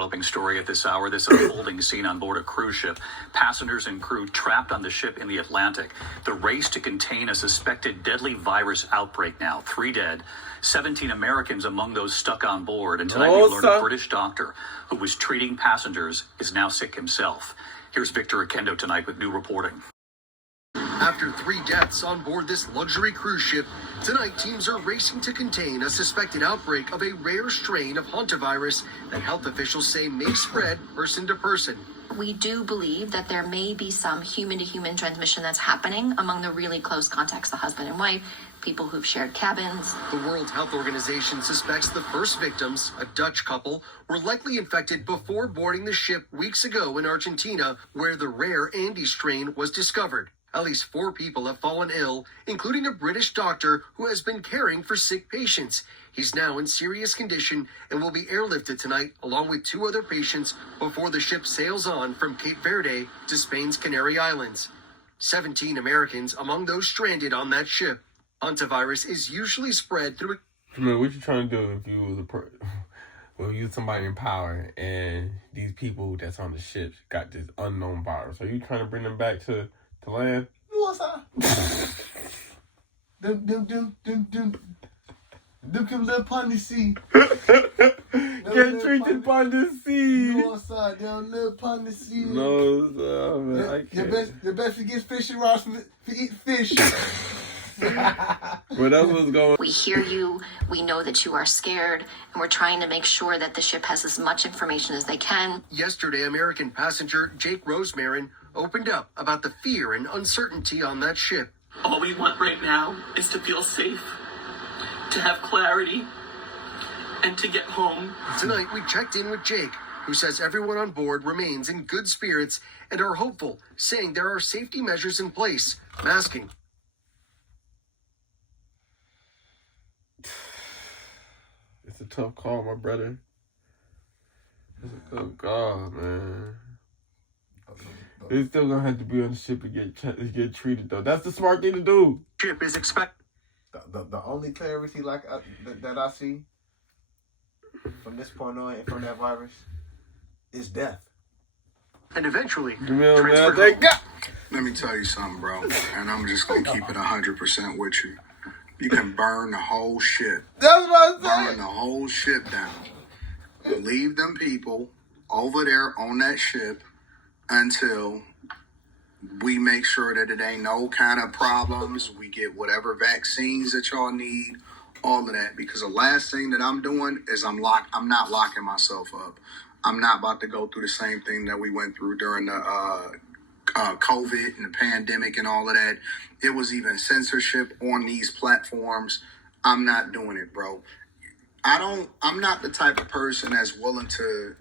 developing story at this hour. This unfolding scene on board a cruise ship. Passengers and crew trapped on the ship in the Atlantic. The race to contain a suspected deadly virus outbreak now. 3 dead, 17 Americans among those stuck on board. And tonight we learned a British doctor who was treating passengers is now sick himself. Here's Victor Akendo tonight with new reporting. After 3 deaths on board this luxury cruise ship, tonight teams are racing to contain a suspected outbreak of a rare strain of hantavirus that health officials say may spread person to person. We do believe that there may be some human-to-human transmission that's happening among the really close contacts, the husband and wife, people who've shared cabins. The World Health Organization suspects the first victims, a Dutch couple, were likely infected before boarding the ship weeks ago in Argentina, where the rare Andes strain was discovered. At least 4 people have fallen ill, including a British doctor who has been caring for sick patients. He's now in serious condition and will be airlifted tonight along with 2 other patients before the ship sails on from Cape Verde to Spain's Canary Islands. 17 Americans among those stranded on that ship. Hantavirus is usually spread through... Man, what you trying to do if you was you somebody in power and these people that's on the ship got this unknown virus? Are you trying to bring them back to land? What's that? Them little pond sea. Get treated upon the sea. You outside, them little pond sea. No, man, I can't. The best to get fishing rods for eat fish. Well, that's what's going. We hear you, we know that you are scared, and we're trying to make sure that the ship has as much information as they can. Yesterday, American passenger Jake Rosemarin opened up about the fear and uncertainty on that ship. All we want right now is to feel safe, to have clarity, and to get home. Tonight, we checked in with Jake, who says everyone on board remains in good spirits and are hopeful, saying there are safety measures in place, masking. It's a tough call, my brother. It's a tough call, man. They still gonna have to be on the ship and get treated though. That's the smart thing to do. Ship is expected. The only clarity that I see from this point on and from that virus is death. And eventually, Let me tell you something, bro. And I'm just gonna keep it 100% with you. You can burn the whole ship. That's what I'm saying. Burn the whole ship down. Leave them people over there on that ship until we make sure that it ain't no kind of problems. We get whatever vaccines that y'all need, all of that. Because the last thing that I'm doing is I'm not locking myself up. I'm not about to go through the same thing that we went through during the COVID and the pandemic and all of that. It was even censorship on these platforms. I'm not doing it, bro. I'm not the type of person that's willing to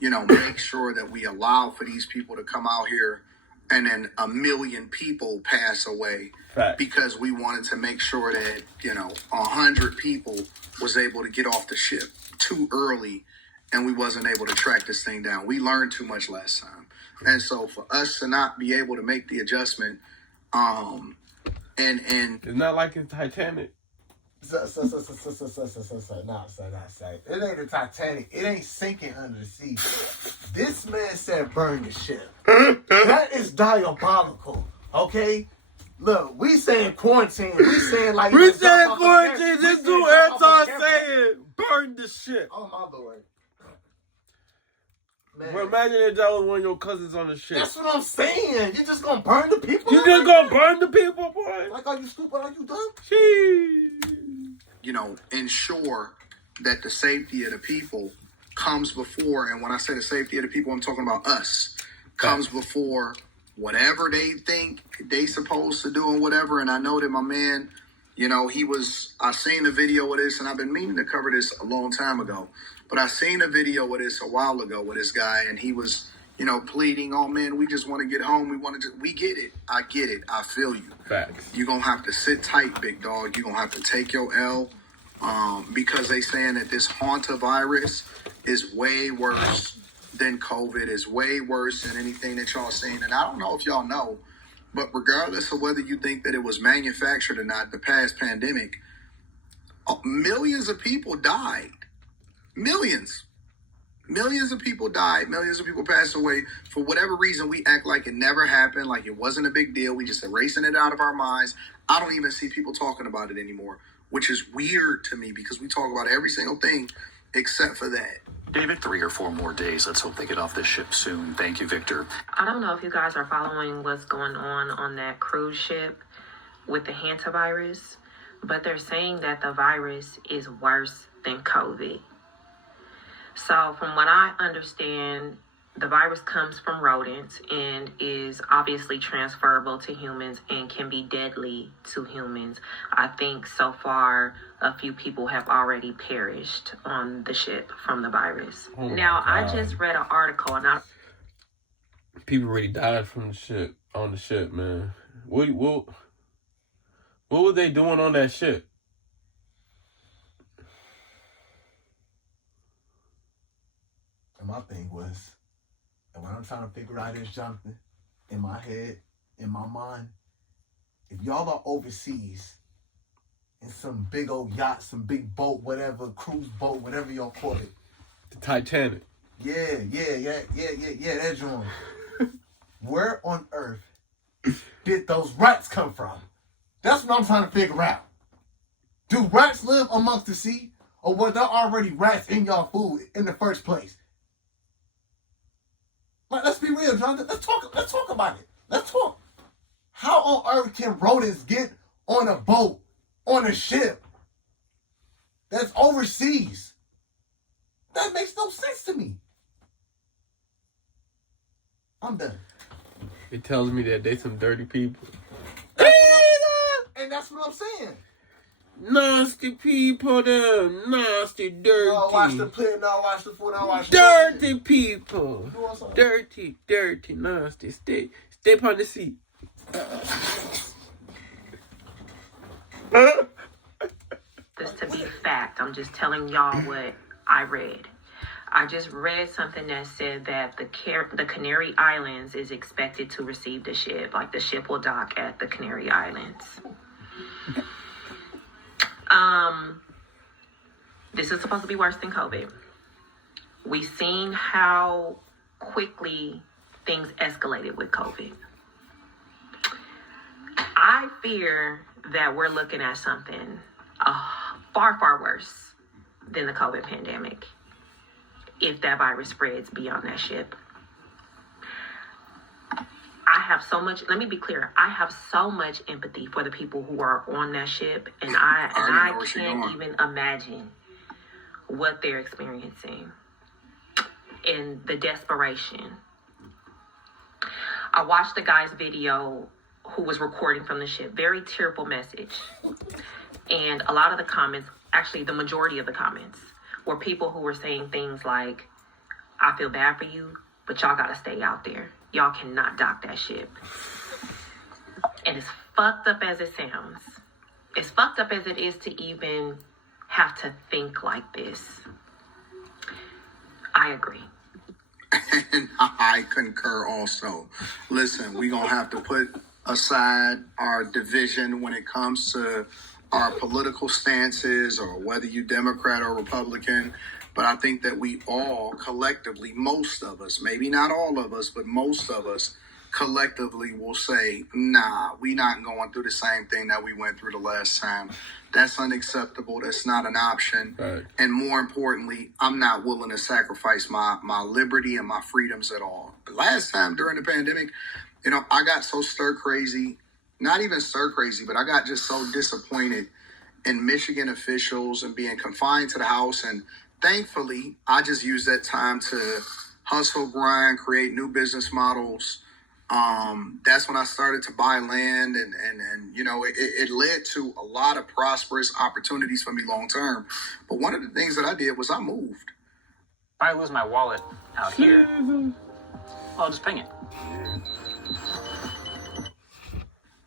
make sure that we allow for these people to come out here and then 1 million people pass away. Fact. Because we wanted to make sure that, 100 people was able to get off the ship too early and we wasn't able to track this thing down. We learned too much last time. And so for us to not be able to make the adjustment, and it's not like it's Titanic. Nah, say. It ain't the Titanic. It ain't sinking under the sea. This man said burn the ship. That is diabolical. Okay? Look, we saying quarantine. We saying like... We saying quarantine. This dude Anton saying burn the ship. Oh, my Lord. Man. Well, imagine if that was one of your cousins on the ship. That's what I'm saying. You just gonna burn the people? You just gonna burn the people, boy? Like, are you stupid? Are you dumb? Jeez. Ensure that the safety of the people comes before, and when I say the safety of the people, I'm talking about us, comes before whatever they think they supposed to do and whatever. And I know that my man, I seen a video of this, and I've been meaning to cover this a long time ago, but I seen a video of this a while ago with this guy, and he was, pleading, oh man, we just want to get home. We get it. I get it. I feel you. Facts. You're going to have to sit tight, big dog. You're going to have to take your L, because they saying that this hantavirus is way worse than COVID, is way worse than anything that y'all seen. And I don't know if y'all know, but regardless of whether you think that it was manufactured or not, the past pandemic, millions of people died. Millions. Millions of people died. Millions of people passed away. For whatever reason, we act like it never happened, like it wasn't a big deal. We just erasing it out of our minds. I don't even see people talking about it anymore, which is weird to me because we talk about every single thing except for that. David, 3 or 4 more days. Let's hope they get off this ship soon. Thank you, Victor. I don't know if you guys are following what's going on that cruise ship with the hantavirus, but they're saying that the virus is worse than COVID. So from what I understand, the virus comes from rodents and is obviously transferable to humans and can be deadly to humans. I think so far a few people have already perished on the ship from the virus. Now, I just read an article and people already died from the ship, on the ship, man. What were they doing on that ship? And my thing was, and what I'm trying to figure out is, Jonathan, in my head, in my mind, if y'all are overseas in some big old yacht, some big boat, whatever, cruise boat, whatever y'all call it. The Titanic. Yeah, that joint. Where on earth did those rats come from? That's what I'm trying to figure out. Do rats live amongst the sea? Or were there already rats in y'all food in the first place? Like, let's be real, Jonathan. Let's talk about it. Let's talk. How on earth can rodents get on a boat, on a ship that's overseas? That makes no sense to me. I'm done. It tells me that they some dirty people. And that's what I'm saying. Nasty people, them nasty, dirty. No, watch the play. No, watch the fool. No, watch the dirty people. Dirty, nasty. Stay upon the seat. this to be fact. I'm just telling y'all what I read. I just read something that said that the Canary Islands is expected to receive the ship. Like, the ship will dock at the Canary Islands. This is supposed to be worse than COVID. We've seen how quickly things escalated with COVID. I fear that we're looking at something far, far worse than the COVID pandemic if that virus spreads beyond that ship. I have so much, let me be clear, I have so much empathy for the people who are on that ship, and I can't even imagine what they're experiencing and the desperation. I watched the guy's video who was recording from the ship, very tearful message. And a lot of the comments, actually the majority of the comments, were people who were saying things like, I feel bad for you, but y'all gotta stay out there. Y'all cannot dock that ship. And as fucked up as it sounds, as fucked up as it is to even have to think like this, I agree. And I concur also. Listen, we're going to have to put aside our division when it comes to our political stances or whether you Democrat or Republican. But I think that we all collectively, most of us, maybe not all of us, but most of us collectively will say, nah, we not going through the same thing that we went through the last time. That's unacceptable. That's not an option. Right. And more importantly, I'm not willing to sacrifice my liberty and my freedoms at all. The last time during the pandemic, I got so stir crazy, not even stir crazy, but I got just so disappointed in Michigan officials and being confined to the house. And thankfully, I just used that time to hustle, grind, create new business models. That's when I started to buy land and it led to a lot of prosperous opportunities for me long term. But one of the things that I did was I moved. If I lose my wallet out here, I'll just ping it.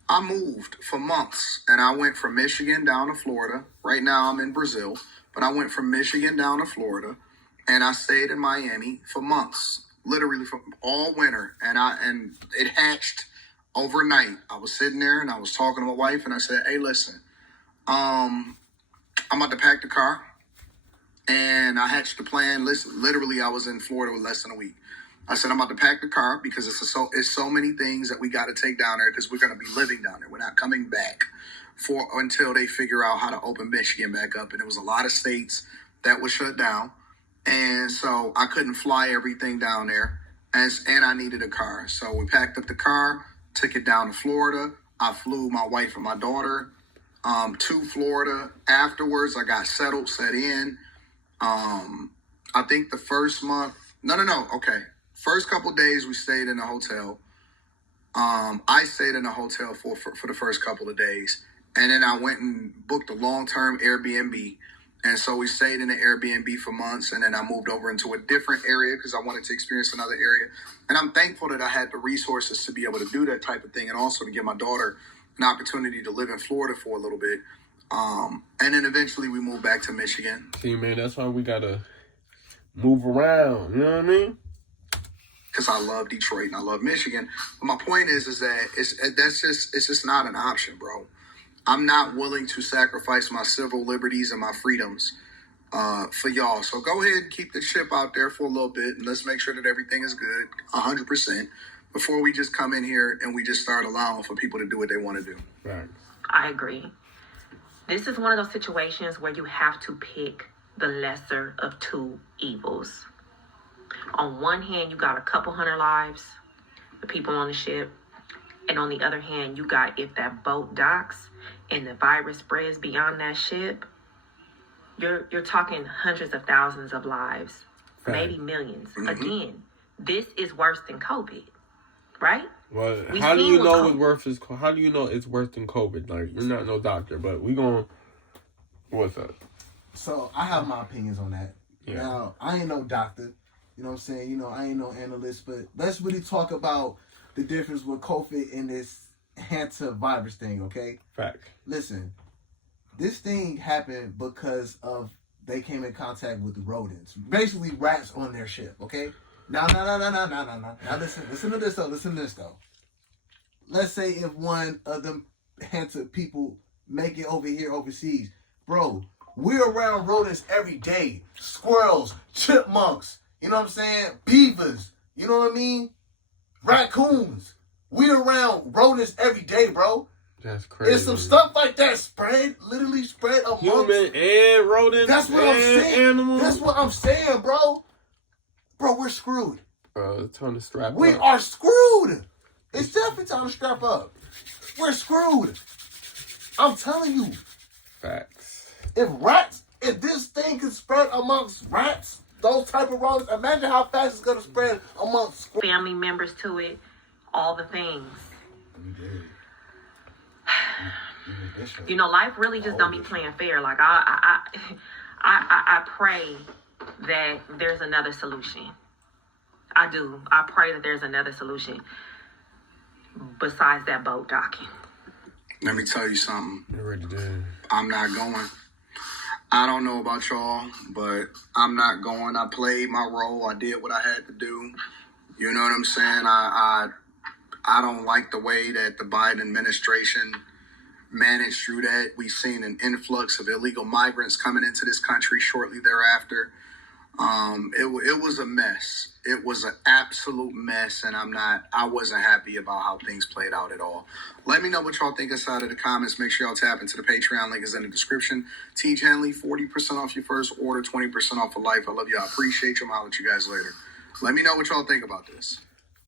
I moved for months and I went from Michigan down to Florida. Right now I'm in Brazil, but I went from Michigan down to Florida and I stayed in Miami for months. Literally for all winter, and it hatched overnight. I was sitting there and I was talking to my wife and I said, hey, listen, I'm about to pack the car. And I hatched the plan. Listen, literally, I was in Florida with less than a week. I said, I'm about to pack the car because it's so many things that we got to take down there because we're going to be living down there. We're not coming back until they figure out how to open Michigan back up. And there was a lot of states that was shut down. And so I couldn't fly everything down there. And I needed a car. So we packed up the car, took it down to Florida. I flew my wife and my daughter to Florida. Afterwards, I got settled, set in. I think the first month, okay. First couple of days we stayed in a hotel. I stayed in a hotel for the first couple of days. And then I went and booked a long-term Airbnb. And so we stayed in the Airbnb for months. And then I moved over into a different area because I wanted to experience another area. And I'm thankful that I had the resources to be able to do that type of thing. And also to give my daughter an opportunity to live in Florida for a little bit. And then eventually we moved back to Michigan. See, man, that's why we got to move around. You know what I mean? Because I love Detroit and I love Michigan. But my point is that it's just not an option, bro. I'm not willing to sacrifice my civil liberties and my freedoms for y'all. So go ahead and keep the ship out there for a little bit and let's make sure that everything is good 100% before we just come in here and we just start allowing for people to do what they want to do. Right. I agree. This is one of those situations where you have to pick the lesser of two evils. On one hand, you got a couple hundred lives, the people on the ship. And on the other hand, you got if that boat docks and the virus spreads beyond that ship, you're talking hundreds of thousands of lives, maybe millions. Mm-hmm. Again, this is worse than COVID, right? Well, how do you know it's worse? How do you know it's worse than COVID? Like, you're not no doctor, but we gonna. What's up? So I have my opinions on that. Yeah. Now I ain't no doctor. You know what I'm saying? You know, I ain't no analyst, but let's really talk about the difference with COVID and this hantavirus thing, okay? Fact. Listen, this thing happened because of they came in contact with rodents, basically rats on their ship, okay? Now, Now listen to this though. Let's say if one of them hanta people make it over here overseas, bro, we're around rodents every day. Squirrels, chipmunks, you know what I'm saying? Beavers, you know what I mean? Raccoons. We around rodents every day, bro. That's crazy. It's some stuff like that literally spread amongst human and rodents. That's what I'm saying. Animals. That's what I'm saying, bro. Bro, we're screwed. It's time to strap up. We are screwed. It's definitely time to strap up. We're screwed. I'm telling you. Facts. If this thing can spread amongst rats, those type of rodents, imagine how fast it's going to spread amongst family members to it, all the things. You know, life really just don't be playing fair. Like, I pray that there's another solution. I do. I pray that there's another solution besides that boat docking. Let me tell you something. You already did. I'm not going. I don't know about y'all, but I'm not going. I played my role. I did what I had to do. You know what I'm saying? I don't like the way that the Biden administration managed through that. We've seen an influx of illegal migrants coming into this country shortly thereafter. It was a mess. It was an absolute mess, and I wasn't happy about how things played out at all. Let me know what y'all think inside of the comments. Make sure y'all tap into the Patreon link is in the description. T. Hanley, 40% off your first order, 20% off for life. I love you. I appreciate you. I'll holler at you guys later. Let me know what y'all think about this.